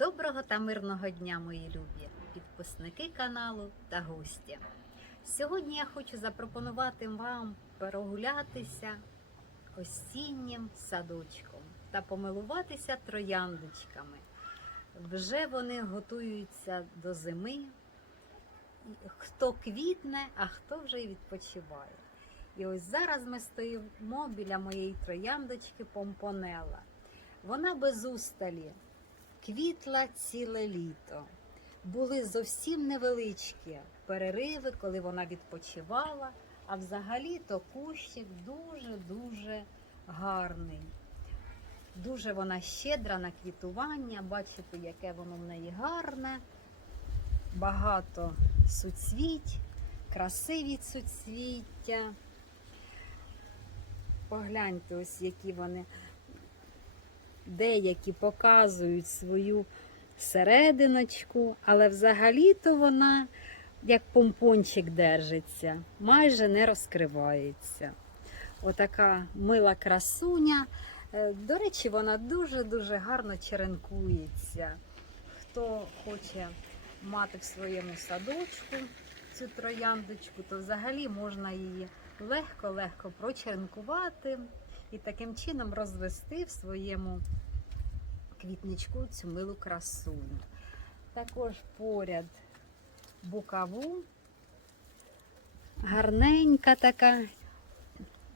Доброго та мирного дня, мої любі підписники каналу та гості. Сьогодні я хочу запропонувати вам прогулятися осіннім садочком та помилуватися трояндочками. Вже вони готуються до зими. Хто квітне, а хто вже й відпочиває. І ось зараз ми стоїмо біля моєї трояндочки Помпонела. Вона без усталі квітла ціле літо. Були зовсім невеличкі перериви, коли вона відпочивала, а взагалі-то кущик дуже-дуже гарний. Дуже вона щедра на квітування. Бачите, яке воно в неї гарне. Багато суцвіть, красиві суцвіття. Погляньте, ось які вони деякі показують свою серединочку, але взагалі-то вона, як помпончик держиться, майже не розкривається. Отака мила красуня. Е, До речі, вона дуже-дуже гарно черенкується. Хто хоче мати в своєму садочку цю трояндочку, то взагалі можна її легко-легко прочеренкувати і таким чином розвести в своєму квітничку цю милу красуню. Також поряд букаву, гарненька така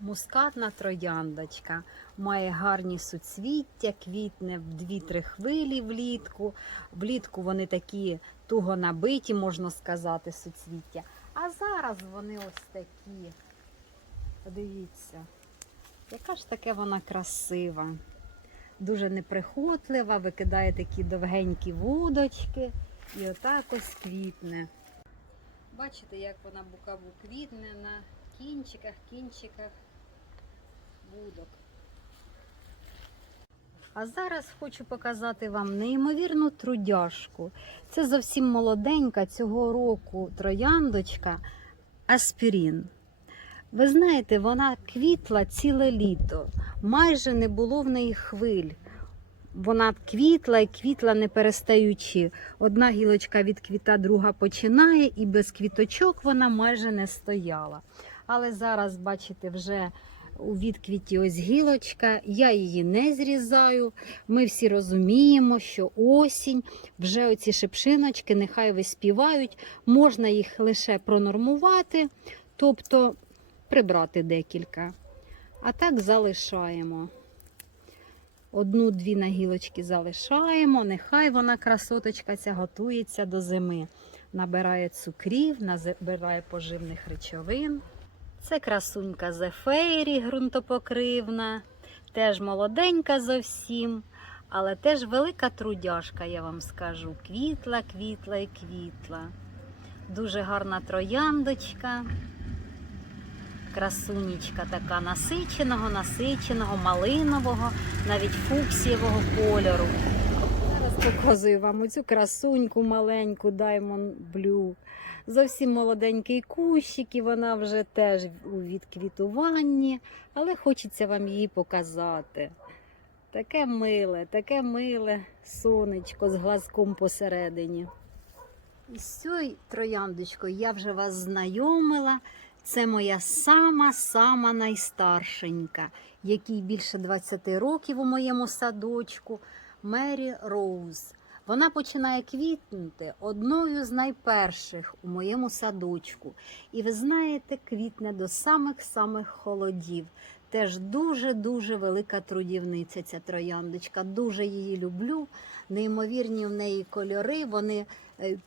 мускатна трояндочка. Має гарні суцвіття, квітне в 2-3 хвилі влітку. Влітку вони такі туго набиті, можна сказати, суцвіття. А зараз вони ось такі. Подивіться, яка ж таке вона красива, дуже неприхотлива, викидає такі довгенькі вудочки і отак ось квітне. Бачите, як вона букаву квітне на кінчиках, кінчиках вудок. А зараз хочу показати вам неймовірну трудяшку. Це зовсім молоденька цього року трояндочка Аспірін. Ви знаєте, вона квітла ціле літо, майже не було в неї хвиль. Вона квітла і квітла не перестаючи. Одна гілочка від квіта, друга починає, і без квіточок вона майже не стояла. Але зараз, бачите, вже у відквіті ось гілочка, я її не зрізаю. Ми всі розуміємо, що осінь, вже оці шипшиночки нехай виспівають, можна їх лише пронормувати, тобто прибрати декілька. А так залишаємо. Одну-дві нагілочки залишаємо, нехай вона красоточка ця готується до зими. Набирає цукрів, набирає поживних речовин. Це красунька зефейрі ґрунтопокривна, теж молоденька зовсім, але теж велика трудяшка, я вам скажу. Квітла, квітла і квітла. Дуже гарна трояндочка. Красунечка така насиченого, насиченого, малинового, навіть фуксієвого кольору. Зараз показую вам оцю красуньку маленьку Diamond Blue. Зовсім молоденький кущик, і вона вже теж у відквітуванні, але хочеться вам її показати. Таке миле, таке миле сонечко з глазком посередині. І з цією трояндочкою я вже вас знайомила. Це моя сама-сама найстаршенька, якій більше 20 років у моєму садочку Мері Роуз. Вона починає квітнути одною з найперших у моєму садочку. І ви знаєте, квітне до самих-самих холодів. Теж дуже-дуже велика трудівниця ця трояндочка. Дуже її люблю. Неймовірні в неї кольори. Вони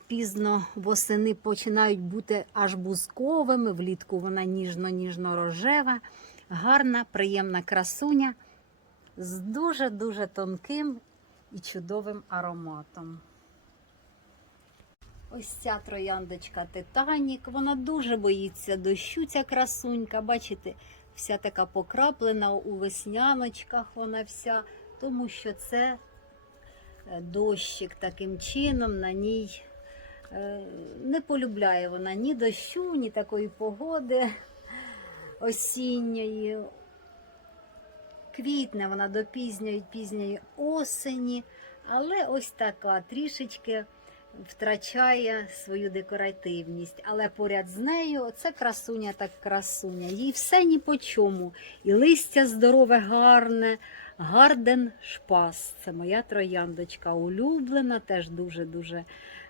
пізно восени починають бути аж бузковими. Влітку вона ніжно-ніжно-рожева, гарна, приємна красуня з дуже-дуже тонким і чудовим ароматом. Ось ця трояндочка Титанік. Вона дуже боїться дощу, ця красунька. Бачите, вся така покраплена у весняночках, вона вся, тому що це е, дощик таким чином на ній е, не полюбляє вона ні дощу, ні такої погоди осінньої. Квітне вона до пізньої пізньої осені, Але ось така трішечки втрачає свою декоративність. Але поряд з нею це красуня так красуня. Їй все ні по чому. І листя здорове, гарне. Гарден шпас. Це моя трояндочка улюблена, теж дуже-дуже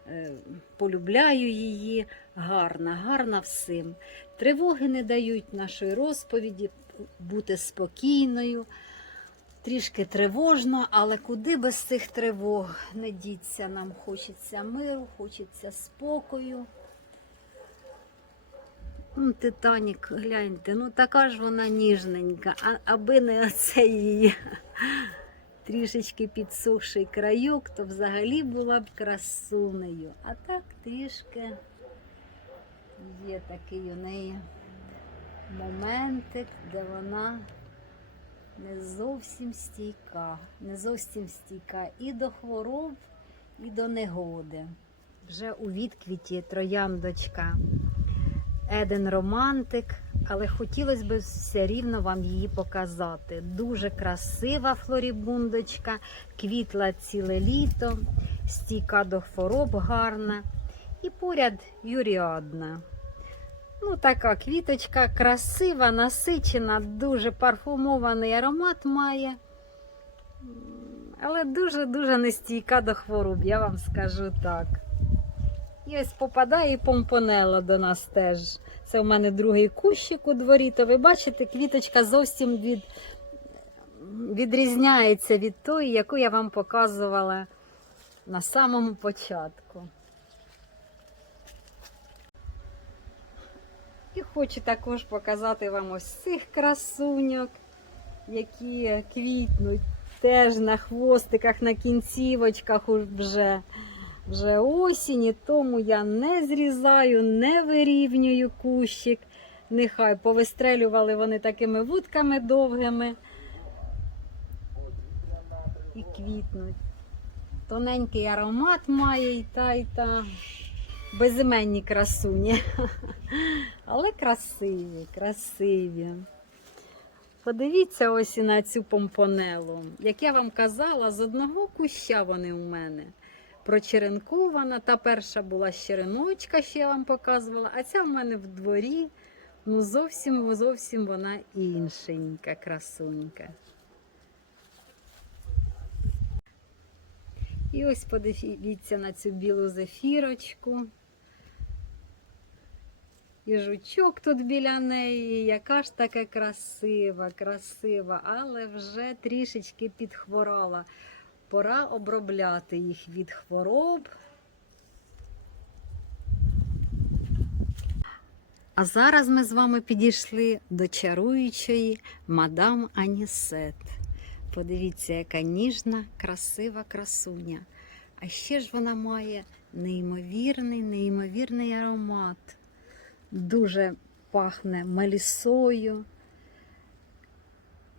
е, полюбляю її. Гарна, гарна всім. Тривоги не дають нашої розповіді бути спокійною. Трішки тривожно, але куди без цих тривог не діться. Нам хочеться миру, хочеться спокою. М, Титанік, гляньте, ну така ж вона ніжненька, а, аби не оцей її трішечки підсохший крайок, то взагалі була б красунею. А так трішки є такий у неї моментик, де вона не зовсім стійка, не зовсім стійка і до хвороб, і до негоди. Вже у відквіті трояндочка Еден Романтик, але хотілося б все рівно вам її показати. Дуже красива флорібундочка, квітла ціле літо, стійка до хвороб гарна. І поряд Юріадна. Ну, така квіточка красива, насичена, дуже парфумований аромат має. Але дуже-дуже нестійка до хвороб, я вам скажу так. І ось попадає і помпонело до нас теж. Це у мене другий кущик у дворі, то ви бачите, квіточка зовсім від... відрізняється від тої, яку я вам показувала на самому початку. І хочу також показати вам ось цих красуньок, які квітнуть теж на хвостиках, на кінцівочках вже. Вже осінь, тому я не зрізаю, не вирівнюю кущик. Нехай повистрелювали вони такими вудками довгими і квітнуть. Тоненький аромат має і та, і та безіменні красуні. Але красиві, красиві. Подивіться ось і на цю помпонелу. Як я вам казала, з одного куща вони у мене прочеренкована. Та перша була череночка, що я вам показувала, а ця в мене в дворі. Ну, зовсім зовсім вона іншенька, красунька. І ось подивіться на цю білу зефірочку. І жучок тут біля неї, яка ж така красива, красива, але вже трішечки підхворала. Пора обробляти їх від хвороб. А зараз ми з вами підійшли до чаруючої мадам Анісет. Подивіться, яка ніжна, красива красуня. А ще ж вона має неймовірний, неймовірний аромат. Дуже пахне мелісою,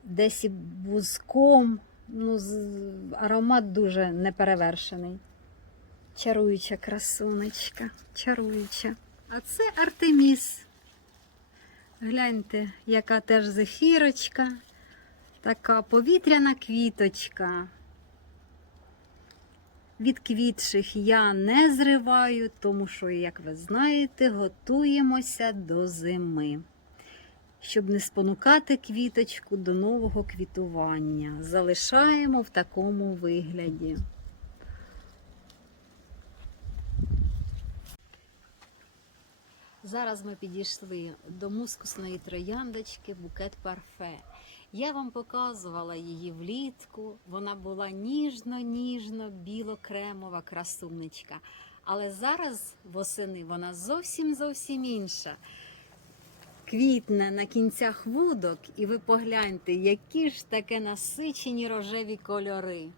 десь і бузком. Ну, аромат дуже неперевершений. Чаруюча красунечка, чаруюча. А це Артеміс. Гляньте, яка теж зефірочка, така повітряна квіточка. Від квітших я не зриваю, тому що, як ви знаєте, готуємося до зими щоб не спонукати квіточку до нового квітування. Залишаємо в такому вигляді. Зараз ми підійшли до мускусної трояндочки букет парфе. Я вам показувала її влітку. Вона була ніжно-ніжно, біло-кремова красунечка. Але зараз восени вона зовсім зовсім інша квітне на кінцях вудок, і ви погляньте, які ж таке насичені рожеві кольори.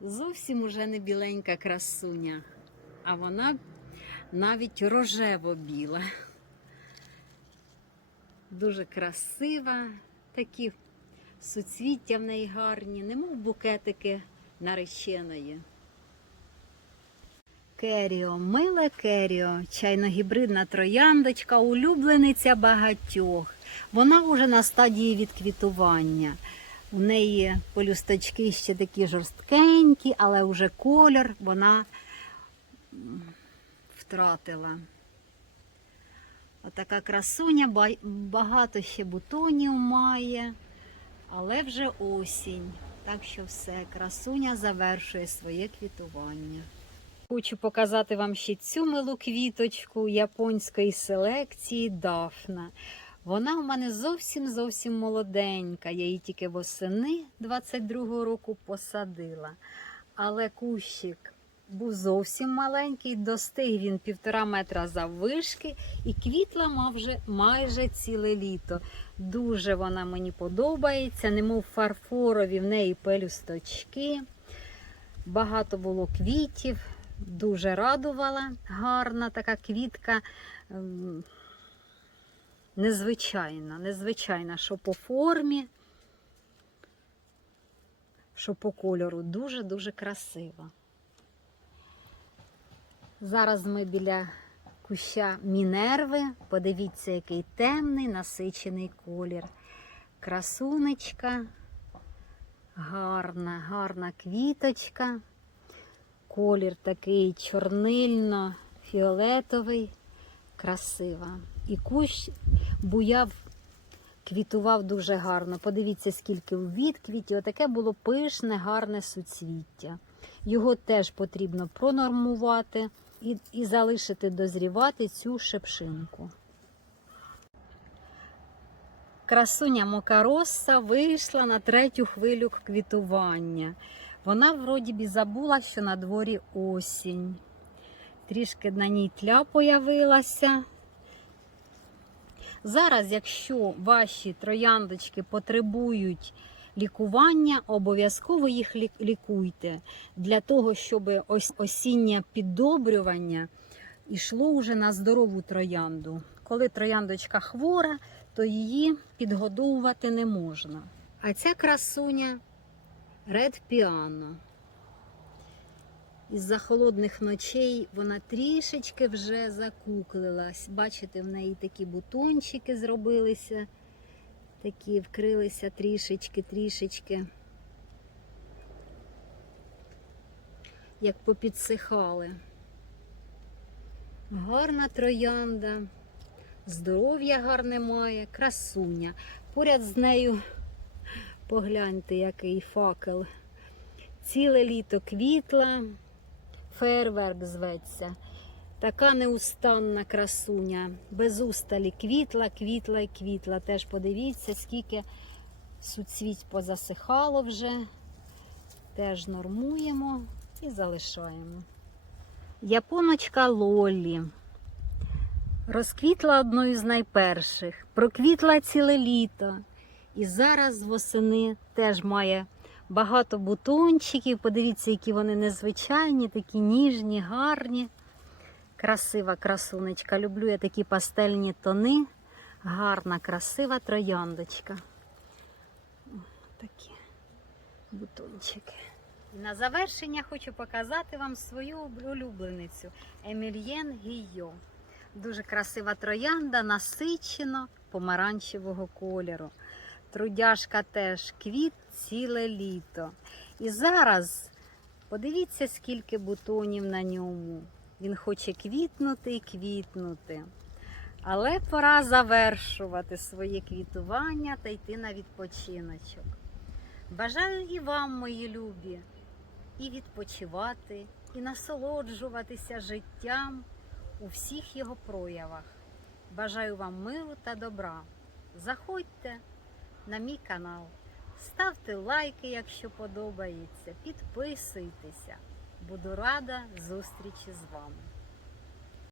Зовсім уже не біленька красуня, а вона навіть рожево-біла. Дуже красива, такі суцвіття в неї гарні, немов букетики нареченої. Керіо, миле Керіо, чайно-гібридна трояндочка, улюблениця багатьох. Вона вже на стадії відквітування. У неї полюсточки ще такі жорсткенькі, але вже колір вона втратила. Отака красуня, багато ще бутонів має, але вже осінь. Так що все, красуня завершує своє квітування. Хочу показати вам ще цю милу квіточку японської селекції Дафна. Вона у мене зовсім зовсім молоденька. Я її тільки восени 22-го року посадила. Але кущик був зовсім маленький, достиг він півтора метра заввишки, і квітла мав вже майже ціле літо. Дуже вона мені подобається, немов фарфорові в неї пелюсточки. Багато було квітів, дуже радувала. Гарна така квітка. ем, Незвичайна, незвичайна, що по формі, що по кольору. Дуже-дуже красива. Зараз ми біля куща Мінерви. Подивіться, який темний насичений колір. Красунечка, гарна, гарна квіточка. Колір такий чорнильно-фіолетовий, красива. І кущ буяв, квітував дуже гарно. Подивіться, скільки у відквіті. Отаке було пишне, гарне суцвіття. Його теж потрібно пронормувати і, і залишити дозрівати цю шепшинку. Красуня Мокаросса вийшла на третю хвилю квітування. Вона вроді бі забула, що на дворі осінь. Трішки на ній тля появилася. Зараз, якщо ваші трояндочки потребують лікування, обов'язково їх лікуйте для того, щоб осіннє піддобрювання йшло вже на здорову троянду. Коли трояндочка хвора, то її підгодовувати не можна. А ця красуня Red Piano. Із-за холодних ночей вона трішечки вже закуклилась. Бачите, в неї такі бутончики зробилися, такі вкрилися трішечки, трішечки, як попідсихали. Гарна троянда, здоров'я гарне має, красуня. Поряд з нею погляньте, який факел. Ціле літо квітла, фейерверк зветься. Така неустанна красуня. Без усталі квітла, квітла і квітла. Теж подивіться, скільки суцвіть позасихало вже. Теж нормуємо і залишаємо. Японочка Лолі. Розквітла одною з найперших, проквітла ціле літо. І зараз восени теж має багато бутончиків. Подивіться, які вони незвичайні, такі ніжні, гарні. Красива красунечка. Люблю я такі пастельні тони. Гарна, красива трояндочка. Такі бутончики. На завершення хочу показати вам свою улюбленицю Емільєн Гійо. Дуже красива троянда, насичено помаранчевого кольору. Трудяшка теж квіт ціле літо. І зараз подивіться, скільки бутонів на ньому. Він хоче квітнути і квітнути. Але пора завершувати своє квітування та йти на відпочиночок. Бажаю і вам, мої любі, і відпочивати, і насолоджуватися життям у всіх його проявах. Бажаю вам миру та добра. Заходьте на мій канал, ставте лайки, якщо подобається, підписуйтеся. Буду рада зустрічі з вами.